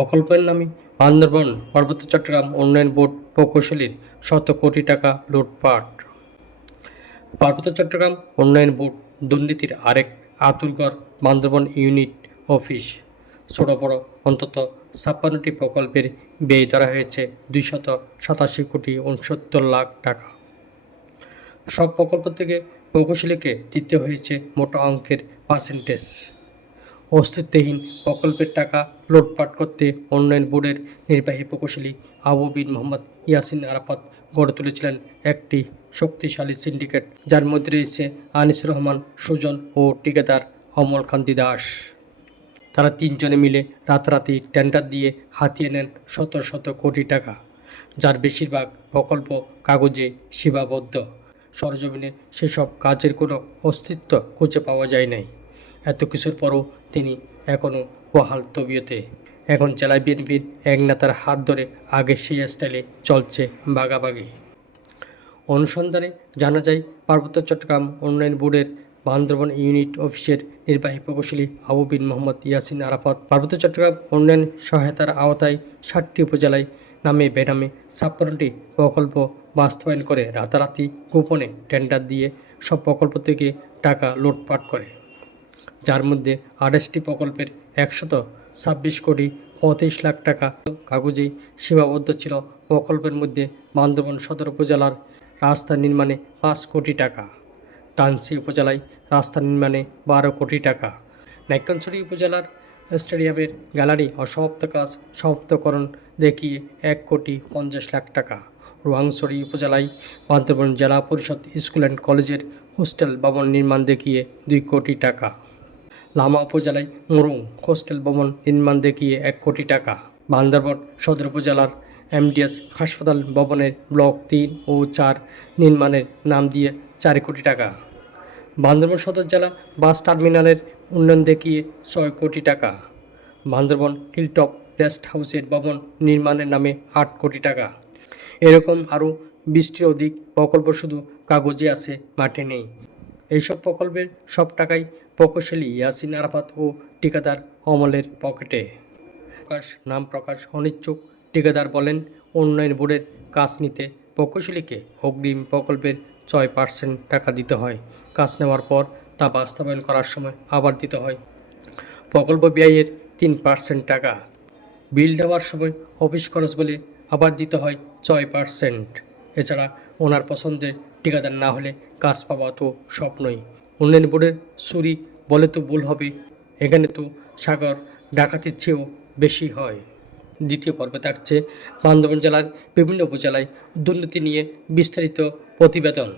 প্রকল্পের নামে। বান্দরবন, পার্বত্য চট্টগ্রাম উন্নয়ন বোর্ড প্রকৌশলীর শত কোটি টাকা লুটপাট। পার্বত্য চট্টগ্রাম উন্নয়ন বোর্ড দুর্নীতির আরেক আতুরগড় বান্দরবন ইউনিট অফিস। ছোট বড় অন্তত ছাপ্পান্নটি প্রকল্পের ব্যয় ধরা হয়েছে দুইশত সাতাশি কোটি উনসত্তর লাখ টাকা। সব প্রকল্প থেকে প্রকৌশলীকে দিতে হয়েছে মোটা অঙ্কের পার্সেন্টেজ অস্তিত্বহীন প্রকল্পের টাকা লুটপাট করতে উন্নয়ন বোর্ডের নির্বাহী প্রকৌশলী আবু বিন মোহাম্মদ ইয়াসিন আরাফাত গড়ে তুলেছিলেন একটি শক্তিশালী সিন্ডিকেট, যার মধ্যে রয়েছে আনিসুর রহমান, সুজন ও ঠিকাদার অমল কান্তি দাস। তারা তিনজনে মিলে রাতারাতি টেন্ডার দিয়ে হাতিয়ে নেন শত শত কোটি টাকা, যার বেশিরভাগ প্রকল্প কাগজে সীমাবদ্ধ। সরজমিনে সেসব কাজের কোনো অস্তিত্ব খুঁজে পাওয়া যায় নাই। এত কিছুর পরও তিনি এখনও বহাল তবিয়তে। এখন জেলা বিএনপির এক নেতার হাত ধরে আগে সেই স্টাইলে চলছে বাগাবাগি। অনুসন্ধানে জানা যায়, পার্বত্য চট্টগ্রাম উন্নয়ন বোর্ডের বান্দরবন ইউনিট অফিসের নির্বাহী প্রকৌশলী আবু বিন মোহাম্মদ ইয়াসিন আরাফাত পার্বত্য চট্টগ্রাম উন্নয়ন সহায়তার আওতায় ষাটটি উপজেলায় নামে বেনামে ছাপ্পান্নটি প্রকল্প বাস্তবায়ন করে রাতারাতি গোপনে টেন্ডার দিয়ে সব প্রকল্প থেকে টাকা লুটপাট করে। যার মধ্যে আঠাশটি প্রকল্পের একশত ছাব্বিশ কোটি পঁয়ত্রিশ লাখ টাকা কাগজেই সীমাবদ্ধ ছিল। প্রকল্পের মধ্যে বান্দরবন সদর উপজেলার রাস্তা নির্মাণে পাঁচ কোটি টাকা, তানসি উপজেলায় রাস্তা নির্মাণে বারো কোটি টাকা নাইকানছড়ি উপজেলার স্টেডিয়ামের গ্যালারি অসমাপ্ত কাজ সমাপ্তকরণ দেখিয়ে এক কোটি পঞ্চাশ লাখ টাকা। রোয়াংছড়ি উপজেলায় বান্দরবন জেলা পরিষদ স্কুল অ্যান্ড কলেজের হোস্টেল ভবন নির্মাণ দেখিয়ে দুই কোটি টাকা। লামা উপজেলায় মুরুং হোস্টেল ভবন নির্মাণ দেখিয়ে এক কোটি টাকা। বান্দরবন সদর উপজেলার এমডিএস হাসপাতাল ভবনের ব্লক তিন ও চার নির্মাণের নাম দিয়ে চার কোটি টাকা। বান্দরবন সদর জেলা বাস টার্মিনালের উন্নয়ন দেখিয়ে ছয় কোটি টাকা। বান্দরবন হিলটপ রেস্ট হাউসের ভবন নির্মাণের নামে আট কোটি টাকা। এরকম আরও বিশটির অধিক প্রকল্প শুধু কাগজে আছে, মাঠে নেই। এইসব প্রকল্পের সব টাকাই প্রকৌশলী ইয়াসিন আরাফাত ও ঠিকাদার অমলের পকেটে। প্রকাশ, নাম প্রকাশ অনিচ্ছুক। ঠিকাদার বলেন, উন্নয়ন বোর্ডের কাজ নিতে প্রকৌশলীকে অগ্রিম প্রকল্পের ছয় পার্সেন্ট টাকা দিতে হয়। কাজ নেওয়ার পর তা বাস্তবায়ন করার সময় আবার দিতে হয়। প্রকল্প ব্যয়ের তিন পার্সেন্ট টাকা। বিল দেওয়ার সময় অফিস খরচ বলে আবার দিতে হয় ছয় পার্সেন্ট। এছাড়া ওনার পছন্দের ঠিকাদার না হলে কাজ পাওয়া তো স্বপ্নই। উন্নয়ন বোর্ডের সুরি বলে তো ভুল হবে। এখানে তো সাগর ডাকাতির চেয়েও বেশি হয়। দ্বিতীয় পর্বে থাকছে বান্দরবান জেলার বিভিন্ন উপজেলায় দুর্নীতি নিয়ে বিস্তারিত প্রতিবেদন।